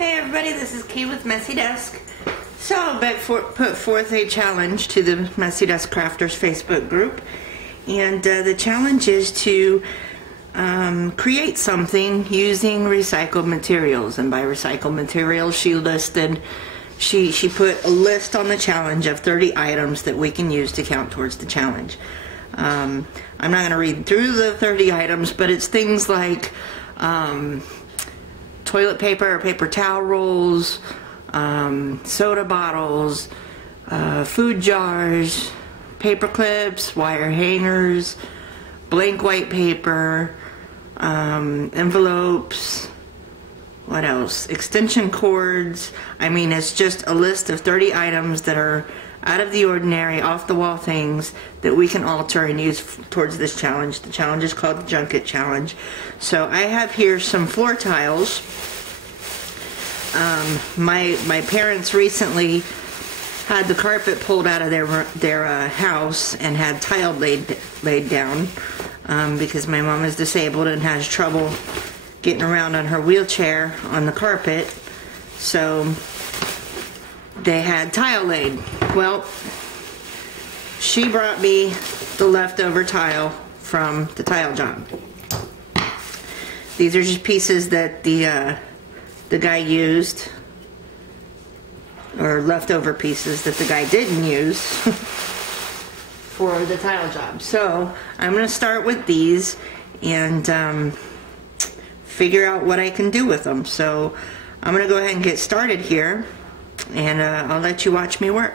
Hey everybody, this is Kay with Messy Desk. So I put forth a challenge to the Messy Desk Crafters Facebook group, and the challenge is to create something using recycled materials. And by recycled materials, she put a list on the challenge of 30 items that we can use to count towards the challenge. I'm not going to read through the 30 items, but it's things like toilet paper, paper towel rolls, soda bottles, food jars, paper clips, wire hangers, blank white paper, envelopes, what else? Extension cords. I mean, it's just a list of 30 items that are out of the ordinary, off the wall things that we can alter and use towards this challenge. The challenge is called the Junk It Challenge. So I have here some floor tiles. My parents recently had the carpet pulled out of their house and had tile laid down because my mom is disabled and has trouble getting around on her wheelchair on the carpet. So they had tile laid. Well, she brought me the leftover tile from the tile job. These are just pieces that the guy used, or leftover pieces that the guy didn't use for the tile job. So I'm going to start with these and figure out what I can do with them. So I'm going to go ahead and get started here, and I'll let you watch me work.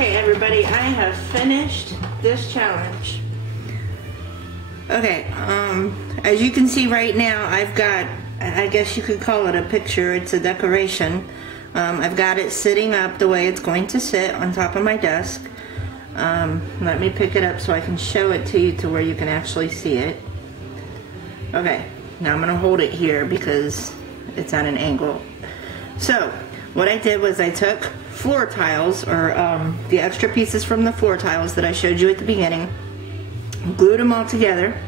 Okay, everybody, I have finished this challenge. Okay, as you can see right now, I've got, I guess you could call it a picture, it's a decoration. I've got it sitting up the way it's going to sit on top of my desk. Let me pick it up so I can show it to you to where you can actually see it. Okay, now I'm going to hold it here because it's at an angle. So, what I did was I took floor tiles, or the extra pieces from the floor tiles that I showed you at the beginning, glued them all together,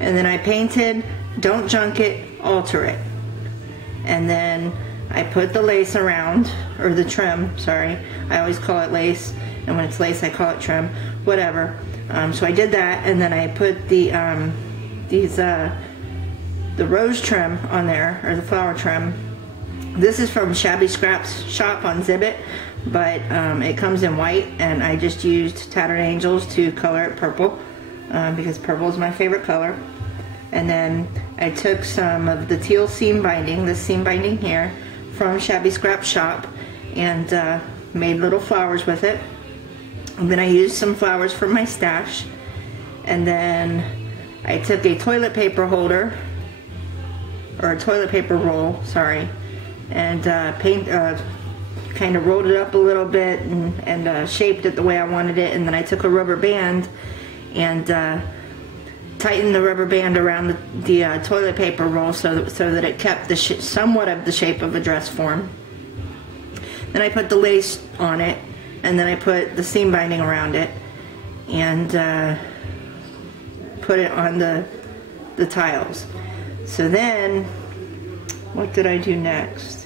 and then I painted "Don't Junk It, Alter It." And then I put the lace around, or the trim, sorry. I always call it lace, and when it's lace I call it trim, whatever. So I did that, and then I put the rose trim on there, or the flower trim. This is from Shabby Scrap's shop on Zibbit, but it comes in white, and I just used Tattered Angels to color it purple, because purple is my favorite color. And then I took some of the teal seam binding, this seam binding here, from Shabby Scrap's shop, and made little flowers with it. And then I used some flowers from my stash, and then I took a toilet paper holder, or a toilet paper roll, sorry, and kind of rolled it up a little bit and shaped it the way I wanted it. And then I took a rubber band and tightened the rubber band around the toilet paper roll so that it kept the somewhat of the shape of a dress form. Then I put the lace on it, and then I put the seam binding around it, and put it on the tiles. So then, what did I do next?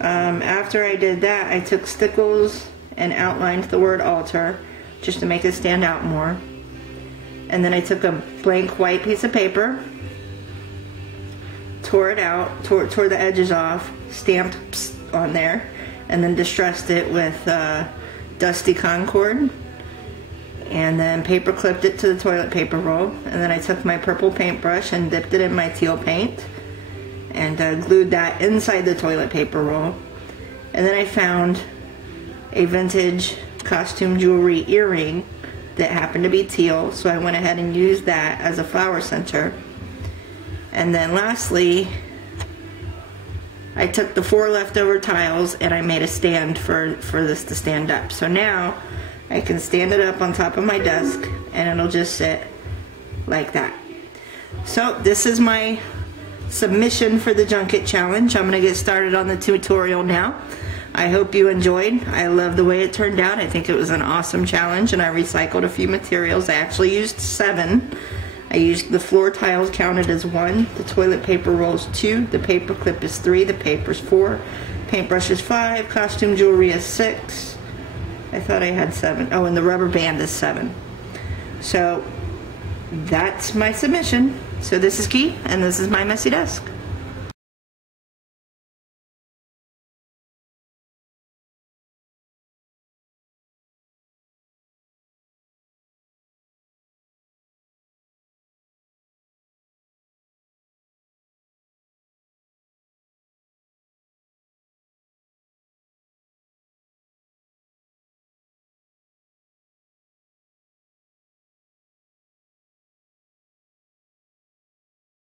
After I did that, I took stickles and outlined the word altar, just to make it stand out more. And then I took a blank white piece of paper, tore it out, tore the edges off, stamped "psst" on there, and then distressed it with Dusty Concord, and then paper clipped it to the toilet paper roll. And then I took my purple paintbrush and dipped it in my teal paint, and glued that inside the toilet paper roll. And then I found a vintage costume jewelry earring that happened to be teal, so I went ahead and used that as a flower center. And then lastly, I took the 4 leftover tiles and I made a stand for this to stand up. So now I can stand it up on top of my desk and it'll just sit like that. So this is my submission for the Junk It challenge. I'm going to get started on the tutorial now. I hope you enjoyed. I love the way it turned out. I think it was an awesome challenge, and I recycled a few materials. I actually used 7. I used the floor tiles counted as 1, the toilet paper rolls 2, the paper clip is 3, the paper's 4, paintbrush is 5, costume jewelry is 6. I thought I had 7. Oh, and the rubber band is 7. So that's my submission. So this is Key, and this is my messy desk.